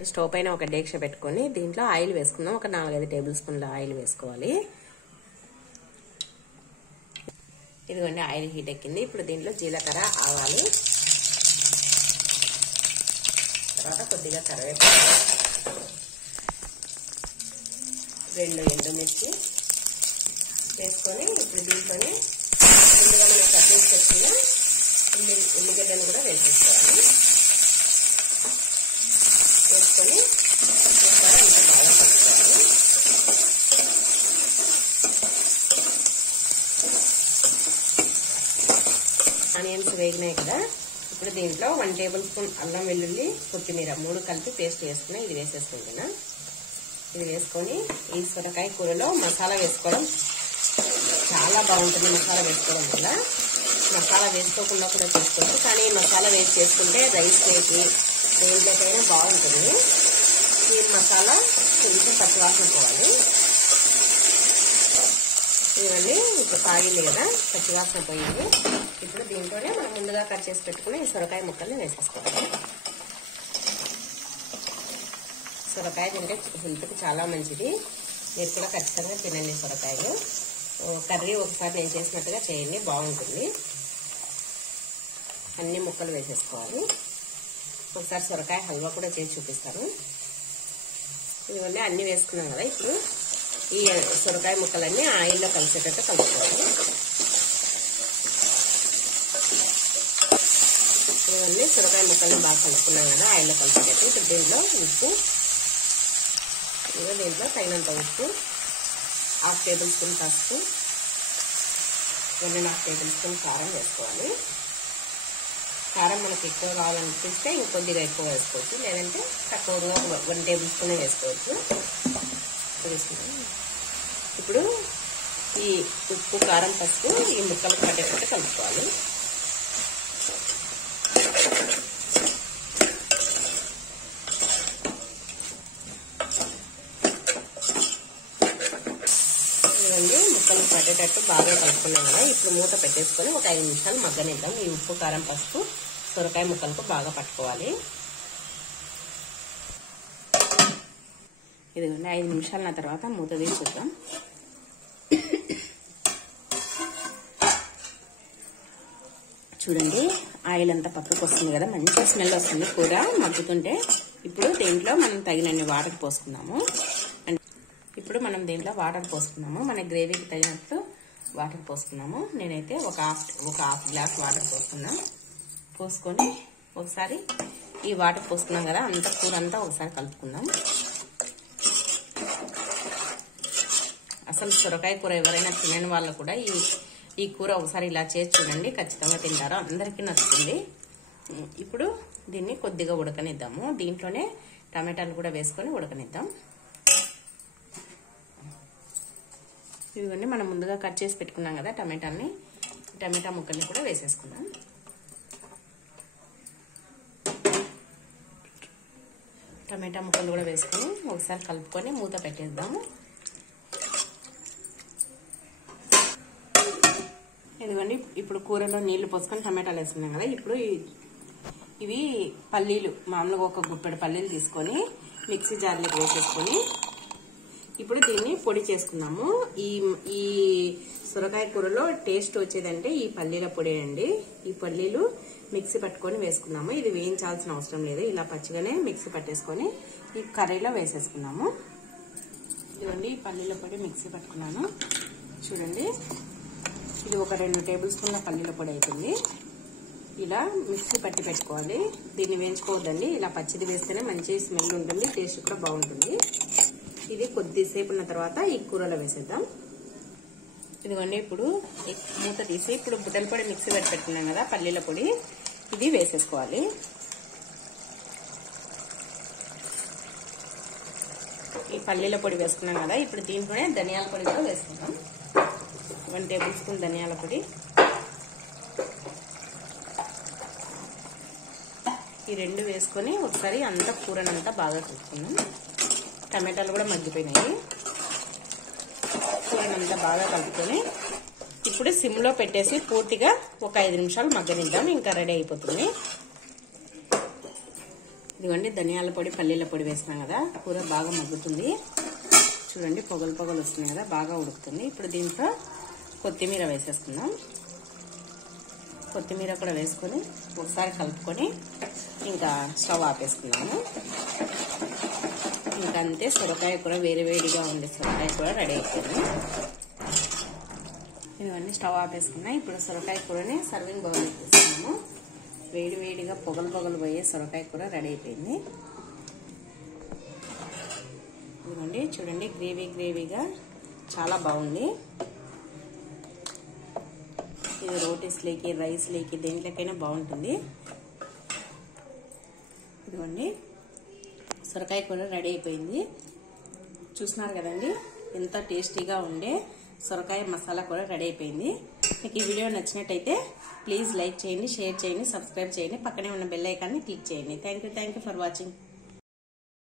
ఇప్పుడు స్టవ్ పైన ఒక డేక్ష పెట్టుకొని దీంట్లో ఆయిల్ వేసుకుందాం. ఒక 4-5 టేబుల్ స్పూన్ల ఆయిల్ వేసుకోవాలి. ఇదిగోండి ఆయిల్ హీట్ ఎక్కింది. ఇప్పుడు దీంట్లో జీలకర్ర, ఆవాలు, తర్వాత కొద్దిగా కరివేపాకు, 2 ఎండుమిర్చి వేసుకొని ఇప్పుడు దీంట్లోనే ముందుగా మనం కట్ చేసి పెట్టుకున్న ఉల్లిగడ్డను కూడా వేసేసుకోవాలి. వేసుకొని ఒకసారి అంతా బాగా కలుపుకోవాలి. ఆనియన్స్ వేగినాయి కదా, ఇప్పుడు దీంట్లో 1 టేబుల్ స్పూన్ అల్లం వెల్లుల్లి కొత్తిమీర 3 కలిపి పేస్ట్ వేసుకున్నా. ఇది వేసేసుకుంటున్నా. ఇది వేసుకొని ఈ సొరకాయ కూరలో మసాలా వేసుకోవడం చాలా బాగుంటుంది. మసాలా వేసుకోవడం వల్ల మసాలా వేసుకోకుండా కూడా చేసుకోవచ్చు, కానీ మసాలా వేసి చేసుకుంటే రైస్ వేసి దేంట్లోకైనా బాగుంటుంది. ఈ మసాలా కొంచెం పచ్చివాసన పోవాలి. ఇవన్నీ ఇప్పుడు కాగింది కదా, పచ్చివాసన పోయింది. ఇప్పుడు దీంట్లోనే మనం ముందుగా కట్ చేసి పెట్టుకుని ఈ సొరకాయ ముక్కల్ని వేసేసుకోవాలి. సొరకాయ తింటే హెల్త్కి చాలా మంచిది. మీరు కూడా ఖచ్చితంగా తినండి సొరకాయలు. కర్రీ ఒకసారి నేను చేసినట్టుగా చేయండి, బాగుంటుంది. అన్ని ముక్కలు వేసేసుకోవాలి. ఒకసారి సొరకాయ హల్వా కూడా చేసి చూపిస్తాను. ఇవన్నీ అన్ని వేసుకున్నాం కదా, ఇప్పుడు ఈ సొరకాయ ముక్కలన్నీ ఆయిల్లో కలిసేటట్టు కలుపుకోవాలి. ఇవన్నీ సొరకాయ ముక్కల్ని బాగా కలుపుకున్నాం కదా ఆయిల్లో కలిసేటట్టు. ఇప్పుడు దీంట్లో ఉప్పు, దీంట్లో తగినంత ఉప్పు, 1/2 టేబుల్ స్పూన్ పసుపు, 1.5 టేబుల్ స్పూన్ కారం వేసుకోవాలి. కారం మనకు ఎక్కువ కావాలనిపిస్తే ఇంకొద్దిగా ఎక్కువ వేసుకోవచ్చు, లేదంటే తక్కువగా 1 టేబుల్ స్పూన్ వేసుకోవచ్చు. ఇప్పుడు ఈ ఉప్పు, కారం, పసుపు ఈ ముక్కలకు పట్టేటట్టు కలుపుకోవాలి. ముక్కలు పట్టేటట్టు బాగా కలుపుకున్నాం కదా, ఇప్పుడు మూత పెట్టేసుకొని ఒక 5 నిమిషాలు మగ్గనిద్దాం. ఈ ఉప్పు, కారం, పసుపు సొరకాయ ముక్కలకు బాగా పట్టుకోవాలి. ఇదిగోండి 5 నిమిషాల తర్వాత మూత తీసి చూద్దాం. చూడండి ఆయిల్ అంతా పక్కకు వస్తుంది కదా, మంచి స్మెల్ వస్తుంది కూర మగ్గుతుంటే. ఇప్పుడు దీంట్లో మనం తగినన్ని వాటర్ పోసుకుందాము. ఇప్పుడు మనం దీంట్లో వాటర్ పోసుకున్నాము. మన గ్రేవీకి తగినట్టు వాటర్ పోసుకున్నాము. నేనైతే ఒక హాఫ్ గ్లాస్ వాటర్ పోసుకున్నా. పోసుకొని ఒకసారి ఈ వాటర్ పోసుకున్నాం కదా, అంతా కూర అంతా ఒకసారి కలుపుకుందాం. అసలు సొరకాయ కూర ఎవరైనా తినని వాళ్ళు కూడా ఈ కూర ఒకసారి ఇలా చేసి చూడండి, ఖచ్చితంగా తింటారు, అందరికీ నచ్చుతుంది. ఇప్పుడు దీన్ని కొద్దిగా ఉడకనిద్దాము. దీంట్లోనే టమాటాలు కూడా వేసుకొని ఉడకనిద్దాం. ఇదిగోండి మనం ముందుగా కట్ చేసి పెట్టుకున్నాం కదా టమాటా ముక్కల్ని కూడా వేసేసుకుందాం. టమాటా ముక్కలు కూడా వేసుకొని ఒకసారి కలుపుకొని మూత పెట్టేద్దాము. ఇదిగోండి ఇప్పుడు కూరలో నీళ్లు పోసుకొని టమాటాలు వేసుకున్నాం కదా, ఇప్పుడు ఇవి పల్లీలు మామూలుగా ఒక గుప్పెడు పల్లీలు తీసుకొని మిక్సీ జార్లోకి వేసేసుకొని ఇప్పుడు దీన్ని పొడి చేసుకున్నాము. ఈ సొరకాయ కూరలో టేస్ట్ వచ్చేదంటే ఈ పల్లీల పొడి అండి. ఈ పల్లీలు మిక్సీ పట్టుకొని వేసుకున్నాము. ఇది వేయించాల్సిన అవసరం లేదు, ఇలా పచ్చిగానే మిక్సీ పట్టేసుకొని ఈ కర్రీలో వేసేసుకున్నాము. ఇదిగోండి ఈ పల్లీల పొడి మిక్సీ పట్టుకున్నాను. చూడండి ఇది ఒక 2 టేబుల్ స్పూన్ల పల్లీల పొడి అవుతుంది. ఇలా మిక్సీ పట్టి పెట్టుకోవాలి. దీన్ని వేయించుకోవద్దండి, ఇలా పచ్చిది వేస్తేనే మంచి స్మెల్ ఉంటుంది, టేస్ట్ కూడా బాగుంటుంది. ఇది కొద్దిసేపు ఉన్న తర్వాత ఈ కూరలో వేసేద్దాం. ఇదిగోండి ఇప్పుడు మూత తీసి ఇప్పుడు బుడ్డల పొడి మిక్సీ పట్టి పెట్టుకున్నాం కదా పల్లీల పొడి, ఇది వేసేసుకోవాలి. ఈ పల్లీల పొడి వేసుకున్నాం కదా, ఇప్పుడు దీంట్లోనే ధనియాల పొడి కూడా వేసుకుందాం. 1 టేబుల్ స్పూన్ ధనియాల పొడి, ఈ 2 వేసుకొని ఒకసారి అంతా కూరనంతా బాగా కలుపుకుందాం. టమాటాలు కూడా మగ్గిపోయినాయి. కూరనంతా బాగా కలుపుకొని ఇప్పుడు సిమ్లో పెట్టేసి పూర్తిగా ఒక 5 నిమిషాలు మగ్గనిద్దాం, ఇంకా రెడీ అయిపోతుంది. ఇదిగోండి ధనియాల పొడి పల్లీల పొడి వేసినాం కదా, కూర బాగా మగ్గుతుంది. చూడండి పొగలు పొగలు వస్తున్నాయి కదా, బాగా ఉడుకుతుంది. ఇప్పుడు దీంట్లో కొత్తిమీర వేసేసుకుందాం. కొత్తిమీర కూడా వేసుకొని ఒకసారి కలుపుకొని ఇంకా స్టవ్ ఆపేసుకున్నాము. ఇంకా అంతే, సొరకాయ కూర వేడిగా ఉండే సొరకాయ కూర రెడీ అయిపోయింది. ఇవన్నీ స్టవ్ ఆపేసుకున్నాయి. ఇప్పుడు సొరకాయ కూరని సర్వింగ్ బౌల్ తీసుకున్నాము. వేడిగా పొగలు పోయే సొరకాయ కూర రెడీ అయిపోయింది. ఇదిగోండి చూడండి, గ్రేవీగా చాలా బాగుంది. ఇది రోటీస్లోకి, రైస్లోకి, దేంట్లోకైనా బాగుంటుంది. ఇదిగోండి సొరకాయ కూర రెడీ అయిపోయింది. చూస్తున్నారు కదండి, ఎంత టేస్టీగా ఉండే సొరకాయ మసాలా కూర రెడీ అయిపోయింది. మీకు ఈ వీడియో నచ్చినట్టయితే ప్లీజ్ లైక్ చేయండి, షేర్ చేయండి, సబ్స్క్రైబ్ చేయండి, పక్కనే ఉన్న బెల్ ఐకాన్ని క్లిక్ చేయండి. Thank you for watching.